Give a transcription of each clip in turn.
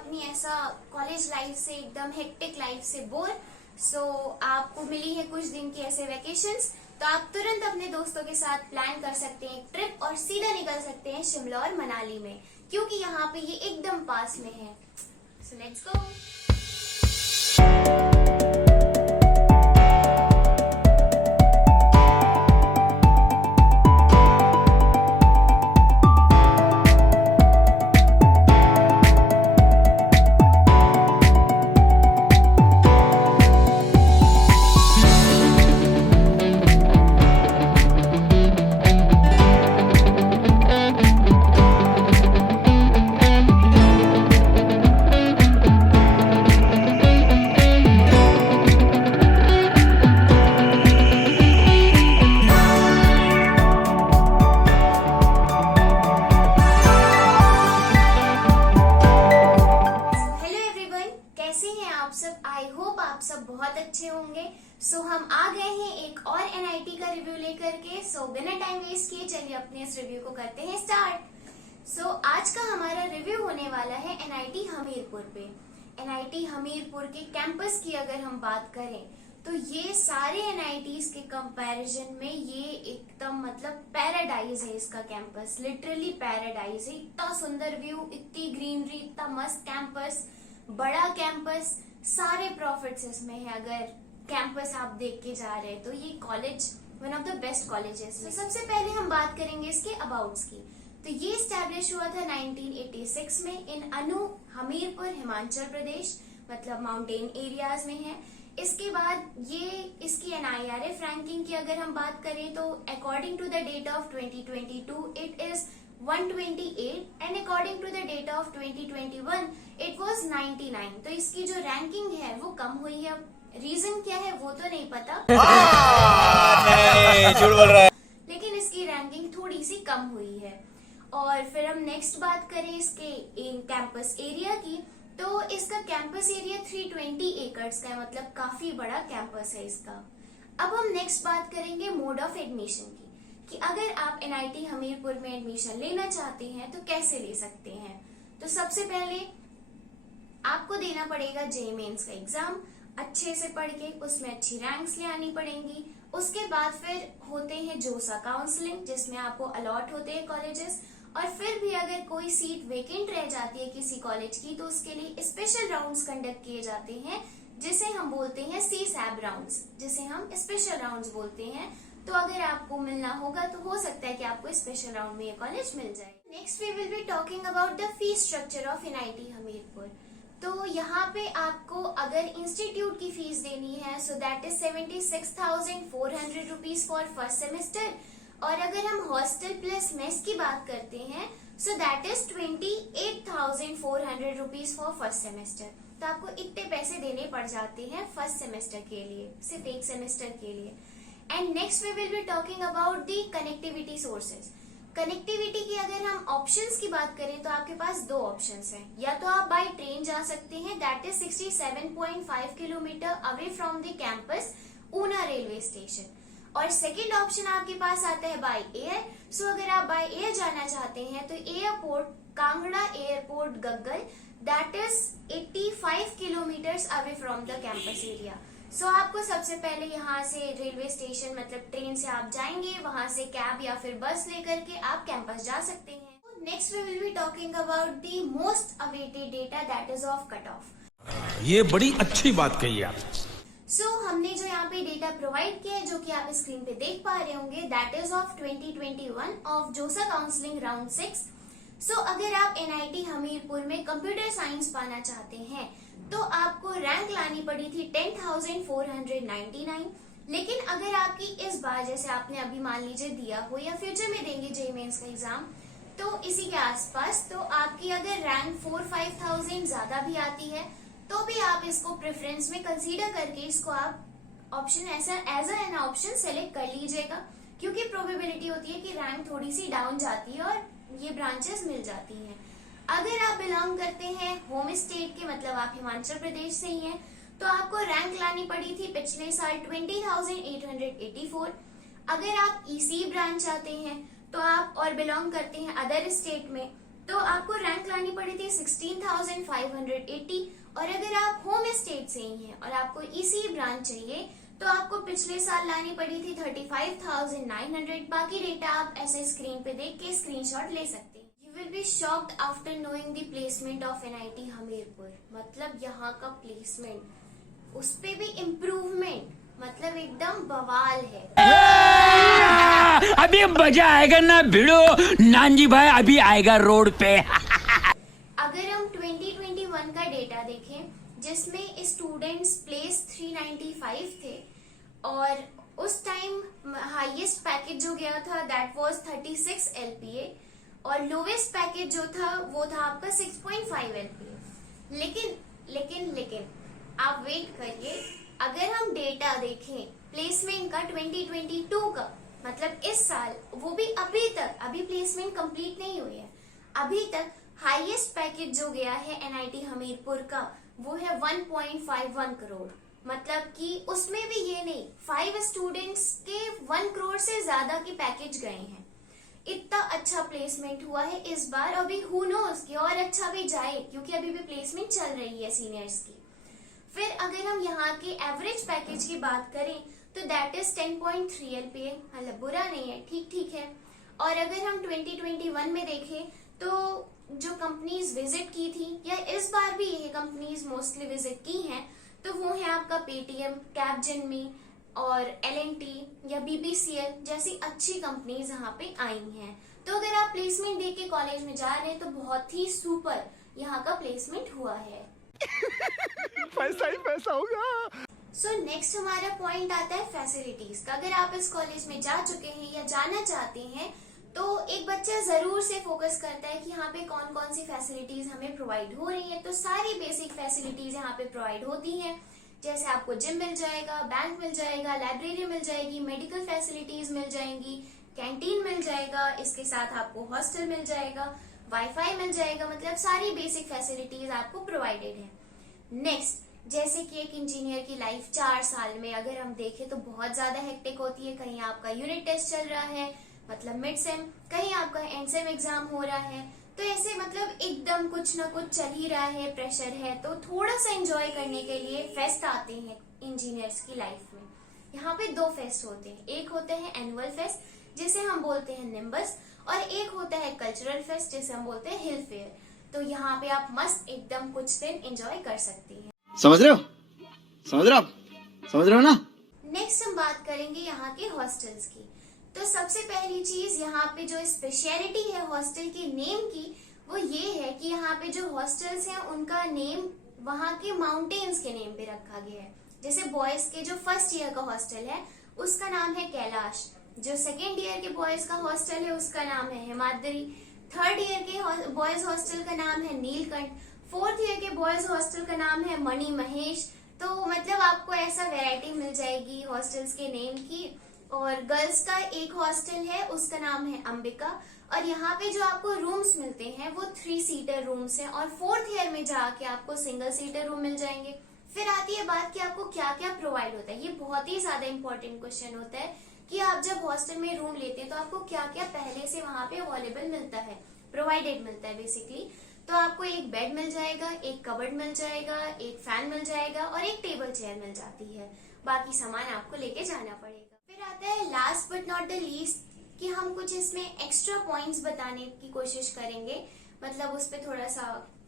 अपनी ऐसा college life से एकदम हेक्टिक लाइफ से बोर, सो आपको मिली है कुछ दिन की ऐसे वेकेशंस, तो आप तुरंत अपने दोस्तों के साथ प्लान कर सकते हैं एक ट्रिप और सीधा निकल सकते हैं शिमला और मनाली में, क्योंकि यहाँ पे ये एकदम पास में है। So let's go. I hope आप सब बहुत अच्छे होंगे। सो हम आ गए हैं एक और एनआईटी का रिव्यू लेकर के। सो बिना टाइम वेस्ट किए चलिए अपने इस रिव्यू को करते हैं स्टार्ट। सो आज का हमारा रिव्यू होने वाला है एनआईटी हमीरपुर पे। एनआईटी हमीरपुर के कैंपस की अगर हम बात करें तो ये सारे एनआईटीज के कंपैरिजन में ये एकदम मतलब पैराडाइज है इसका कैंपस, लिटरली पैराडाइज है। इतना सुंदर व्यू, इतनी ग्रीनरी, इतना मस्त कैंपस, बड़ा कैंपस, सारे प्रॉफिट्स इसमें है। अगर कैंपस आप देख के जा रहे हैं तो ये college one of the best colleges है। सबसे पहले हम बात करेंगे इसके अबाउट्स की। तो ये स्टैब्लिश हुआ था 1986 में इन अनु, हमीरपुर, हिमाचल प्रदेश, मतलब माउंटेन एरियाज में है। इसके बाद ये इसकी NIRF रैंकिंग की अगर हम बात करें तो according to the data of 2022 it is 128 and according to the data of 2021 it was 99। तो इसकी जो रैंकिंग है वो कम हुई है। रीजन क्या है वो तो नहीं पता, झूठ बोल रहा है, लेकिन इसकी रैंकिंग थोड़ी सी कम हुई है। और फिर हम नेक्स्ट बात करें इसके कैंपस एरिया की, तो इसका कैंपस एरिया 320 एकर्स का है, मतलब काफी बड़ा कैंपस है इसका। अब हम नेक्स्ट बात करेंगे मोड ऑफ एडमिशन की, कि अगर आप एनआईटी हमीरपुर में एडमिशन लेना चाहते हैं तो कैसे ले सकते हैं। तो सबसे पहले आपको देना पड़ेगा जेईई मेंस का एग्जाम, अच्छे से पढ़ के उसमें अच्छी रैंक्स ले आनी पड़ेंगी। उसके बाद फिर होते हैं जोसा काउंसलिंग, जिसमें आपको अलॉट होते हैं कॉलेजेस। और फिर भी अगर कोई सीट वेकेंट रह जाती है किसी कॉलेज की तो उसके लिए स्पेशल राउंड्स कंडक्ट किए जाते हैं, जिसे हम बोलते हैं CSAB राउंड्स, जिसे हम स्पेशल राउंड्स बोलते हैं। तो अगर आपको मिलना होगा तो हो सकता है कि आपको स्पेशल राउंड में ये कॉलेज मिल जाए। Next we will be talking about the fees structure of NIT Hamirpur. तो यहाँ पे आपको अगर इंस्टीट्यूट की फीस देनी है so that is 76,400 rupees for first semester. और अगर हम हॉस्टल प्लस मेस की बात करते हैं so that is 28,400 rupees for first semester. तो आपको इतने पैसे देने पड़ जाते हैं फर्स्ट सेमेस्टर के लिए, सिर्फ एक सेमेस्टर के लिए। And next we will be talking about the connectivity sources. Connectivity की अगर हम ऑप्शंस की बात करें तो आपके पास दो ऑप्शंस हैं। या तो आप बाय ट्रेन जा सकते हैं, that is 67.5 kilometre away from the campus Una railway station. और सेकेंड ऑप्शन आपके पास आता है बाय एयर। सो अगर आप बाय एयर जाना चाहते हैं तो airport Kangra airport Gaggal, that is 85 kilometre away from the campus area. So आपको सबसे पहले यहाँ से रेलवे स्टेशन मतलब ट्रेन से आप जाएंगे, वहां से कैब या फिर बस लेकर के आप कैंपस जा सकते हैं। Next we will be talking about the most awaited data, that is of cut off. ये बड़ी अच्छी बात कही आप। सो हमने जो यहाँ पे डेटा प्रोवाइड किया है, जो कि आप स्क्रीन पे देख पा रहे होंगे, दैट इज ऑफ 2021 ऑफ जोसा काउंसलिंग राउंड 6। सो अगर आप एनआईटी हमीरपुर में कंप्यूटर साइंस पाना चाहते हैं तो आपको रैंक लानी पड़ी थी 10,499। लेकिन अगर आपकी इस बार, जैसे आपने अभी मान लीजिए दिया हो या फ्यूचर में देंगे जेईई मेंस का एग्जाम, तो इसी के आसपास, तो आपकी अगर रैंक 4-5,000 ज्यादा भी आती है तो भी आप इसको प्रेफरेंस में कंसीडर करके इसको आप ऑप्शन ऐसा एज एन ऑप्शन सेलेक्ट कर लीजिएगा, क्योंकि प्रोबेबिलिटी होती है कि रैंक थोड़ी सी डाउन जाती है और ये ब्रांचेस मिल जाती हैं। अगर आप बिलोंग करते हैं होम स्टेट के, मतलब आप हिमाचल प्रदेश से ही हैं, तो आपको रैंक लानी पड़ी थी पिछले साल 20,884। अगर आप EC ब्रांच चाहते हैं तो आप और बिलोंग करते हैं अदर स्टेट में, तो आपको रैंक लानी पड़ी थी 16,580, और अगर आप होम स्टेट से ही हैं और आपको इसी ब्रांच चाहिए तो आपको पिछले साल लानी पड़ी थी 35,900। बाकी डेटा आप ऐसे स्क्रीन पे देख के स्क्रीनशॉट ले सकते हैं। You will be shocked after knowing the placement of NIT Hamirpur. मतलब यहाँ का प्लेसमेंट, उस पे भी इम्प्रूवमेंट, मतलब एकदम बवाल है। अभी मजा आएगा ना भिड़ो, नानजी भाई अभी आएगा रोड पे। अगर हम 2021 का डेटा देखें जिसमें स्टूडेंट्स प्लेस 395 थे, और उस टाइम हाईएस्ट पैकेज जो गया था दैट वाज 36 LPA, और लोवेस्ट पैकेज जो था वो था आपका 6.5 LPA। लेकिन आप वेट करिए, अगर हम डेटा देखें प्लेसमेंट का 2022 का, मतलब इस साल, वो भी अभी प्लेसमेंट कंप्लीट नहीं हुई है, अभी तक हाईएस्ट पैकेज जो गया है NIT हमीरपुर का वो है 1.51 करोड़। मतलब कि उसमें भी ये नहीं, 5 स्टूडेंट्स के 1 करोड़ से ज्यादा के पैकेज गए हैं। इतना अच्छा प्लेसमेंट हुआ है इस बार। अभी हु नोस कि और अच्छा भी जाए, क्योंकि अभी भी प्लेसमेंट चल रही है सीनियर्स की। फिर अगर हम यहाँ के एवरेज पैकेज की बात करें तो दैट इज 10.3 LPA। मतलब बुरा नहीं है, ठीक है। और अगर हम 2021 में देखें तो जो कंपनीज विजिट की थी, या इस बार भी ये कंपनीज मोस्टली विजिट की हैं, तो वो है आपका पेटीएम, कैपजेनमी और L&T या BPCL जैसी अच्छी कंपनीज यहाँ पे आई हैं। तो अगर आप प्लेसमेंट देख के कॉलेज में जा रहे हैं तो बहुत ही सुपर यहाँ का प्लेसमेंट हुआ है। पैसा ही पैसा होगा। सो नेक्स्ट हमारा पॉइंट आता है फैसिलिटीज का। अगर आप इस कॉलेज में जा चुके हैं या जाना चाहते हैं तो एक बच्चा जरूर से फोकस करता है कि यहाँ पे कौन कौन सी फैसिलिटीज हमें प्रोवाइड हो रही है। तो सारी बेसिक फैसिलिटीज यहाँ पे प्रोवाइड होती हैं, जैसे आपको जिम मिल जाएगा, बैंक मिल जाएगा, लाइब्रेरी मिल जाएगी, मेडिकल फैसिलिटीज मिल जाएंगी, कैंटीन मिल जाएगा, इसके साथ आपको हॉस्टल मिल जाएगा, वाईफाई मिल जाएगा। मतलब सारी बेसिक फैसिलिटीज आपको प्रोवाइडेड है। नेक्स्ट, जैसे कि एक इंजीनियर की लाइफ 4 साल में अगर हम देखें तो बहुत ज्यादा हेक्टिक होती है। कहीं आपका यूनिट टेस्ट चल रहा है, मतलब मिड सेम, कहीं आपका एंड सेम एग्जाम हो रहा है, तो ऐसे मतलब एकदम कुछ ना कुछ चल ही रहा है, प्रेशर है। तो थोड़ा सा एंजॉय करने के लिए फेस्ट आते हैं इंजीनियर्स की लाइफ में। यहाँ पे 2 फेस्ट होते हैं, एक होते हैं एनुअल फेस्ट जिसे हम बोलते हैं निम्बस, और एक होता है कल्चरल फेस्ट जिसे हम बोलते हैं हिल फेयर। तो यहाँ पे आप मस्त एकदम कुछ दिन एंजॉय कर सकती हैं। समझ रहे हो ना। नेक्स्ट हम बात करेंगे यहाँ के हॉस्टल्स की। तो सबसे पहली चीज यहाँ पे जो स्पेशलिटी है हॉस्टल के नेम की, वो ये है कि यहाँ पे जो हॉस्टल्स हैं उनका नेम वहाँ के माउंटेन्स के नेम पे रखा गया है। जैसे बॉयज के जो फर्स्ट ईयर का हॉस्टल है उसका नाम है कैलाश, जो सेकेंड ईयर के बॉयज का हॉस्टल है उसका नाम है हिमाद्री, थर्ड ईयर के बॉयज हॉस्टल का नाम है नीलकंठ, फोर्थ ईयर के बॉयज हॉस्टल का नाम है मणि महेश। तो मतलब आपको ऐसा वैरायटी मिल जाएगी हॉस्टल्स के नेम की। और गर्ल्स का एक हॉस्टल है उसका नाम है अंबिका, और यहाँ पे जो आपको रूम्स मिलते हैं वो 3 सीटर रूम्स हैं, और 4th ईयर में जाके आपको सिंगल सीटर रूम मिल जाएंगे। फिर आती है बात कि आपको क्या क्या प्रोवाइड होता है। ये बहुत ही ज्यादा इंपॉर्टेंट क्वेश्चन होता है कि आप जब हॉस्टल में रूम लेते हैं तो आपको क्या क्या पहले से वहाँ पे अवेलेबल मिलता है, प्रोवाइडेड मिलता है बेसिकली। तो आपको एक बेड मिल जाएगा, एक कबर्ड मिल जाएगा, एक फैन मिल जाएगा और एक टेबल चेयर मिल जाती है। बाकी सामान आपको लेके जाना पड़ेगा। फिर आता है last but not the least कि हम कुछ इसमें एक्स्ट्रा पॉइंट्स बताने की कोशिश करेंगे, मतलब उस पर थोड़ा सा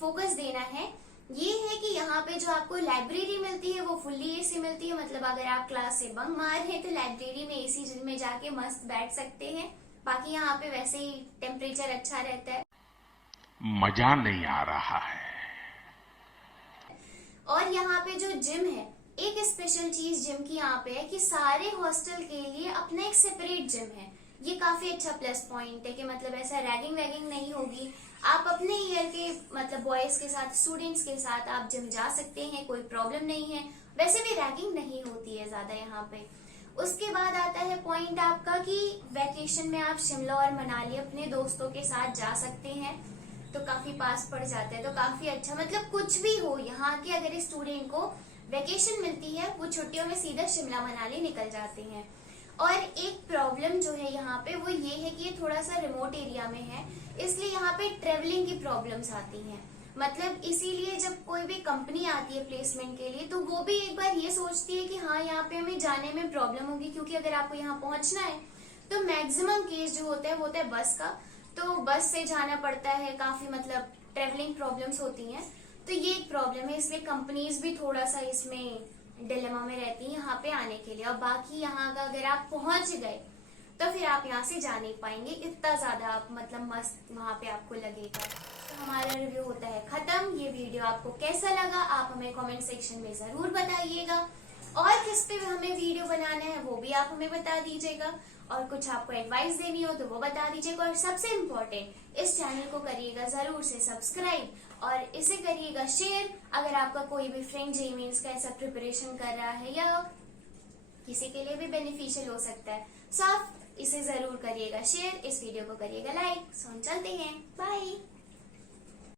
फोकस देना है। ये है कि यहाँ पे जो आपको लाइब्रेरी मिलती है वो फुल्ली एसी मिलती है। मतलब अगर आप क्लास से बंक मार रहे हैं तो लाइब्रेरी में एसी में जाके मस्त बैठ सकते हैं। बाकी यहाँ पे वैसे ही टेम्परेचर अच्छा रहता है, मजा नहीं आ रहा है। और यहाँ पे जो जिम है, एक स्पेशल चीज जिम की यहाँ पे है कि सारे हॉस्टल के लिए अपना एक सेपरेट जिम है। ये काफी अच्छा प्लस पॉइंट है कि मतलब ऐसा रैगिंग वैगिंग नहीं होगी। आप अपने ईयर के मतलब बॉयज के साथ, स्टूडेंट्स के साथ आप जिम जा सकते हैं, कोई प्रॉब्लम नहीं है। वैसे भी रैगिंग नहीं होती है ज्यादा यहाँ पे। उसके बाद आता है पॉइंट आपका कि वैकेशन में आप शिमला और मनाली अपने दोस्तों के साथ जा सकते हैं, तो काफी पास पड़ जाता है, तो काफी अच्छा। मतलब कुछ भी हो यहाँ के, अगर स्टूडेंट को वैकेशन मिलती है वो छुट्टियों में सीधा शिमला मनाली निकल जाते हैं। और एक प्रॉब्लम जो है यहाँ पे वो ये है कि ये थोड़ा सा रिमोट एरिया में है, इसलिए यहाँ पे ट्रेवलिंग की प्रॉब्लम्स आती हैं। मतलब इसीलिए जब कोई भी कंपनी आती है प्लेसमेंट के लिए तो वो भी एक बार ये सोचती है कि हाँ यहाँ पे हमें जाने में प्रॉब्लम होगी, क्योंकि अगर आपको यहाँ पहुंचना है तो मैक्सिमम केस जो होता है वो होता है बस का, तो बस से जाना पड़ता है, काफी मतलब ट्रेवलिंग प्रॉब्लम्स होती हैं। तो ये एक प्रॉब्लम है, इसलिए कंपनीज भी थोड़ा सा इसमें डिलेमा में रहती हैं यहाँ पे आने के लिए। और बाकी यहाँ का अगर आप पहुंच गए तो फिर आप यहाँ से जा नहीं पाएंगे, इतना ज्यादा आप मतलब मस्त वहां पे आपको लगेगा। तो हमारा रिव्यू होता है खत्म। ये वीडियो आपको कैसा लगा आप हमें कमेंट सेक्शन में जरूर बताइएगा, और किस पे हमें वीडियो बनाना है वो भी आप हमें बता दीजिएगा, और कुछ आपको एडवाइस देनी हो तो वो बता दीजिएगा। और सबसे इम्पोर्टेंट, इस चैनल को करिएगा जरूर से सब्सक्राइब और इसे करिएगा शेयर। अगर आपका कोई भी फ्रेंड जेईई मेंस का ऐसा प्रिपरेशन कर रहा है या किसी के लिए भी बेनिफिशियल हो सकता है, सो आप इसे जरूर करिएगा शेयर, इस वीडियो को करिएगा लाइक। सो हम चलते हैं, बाय।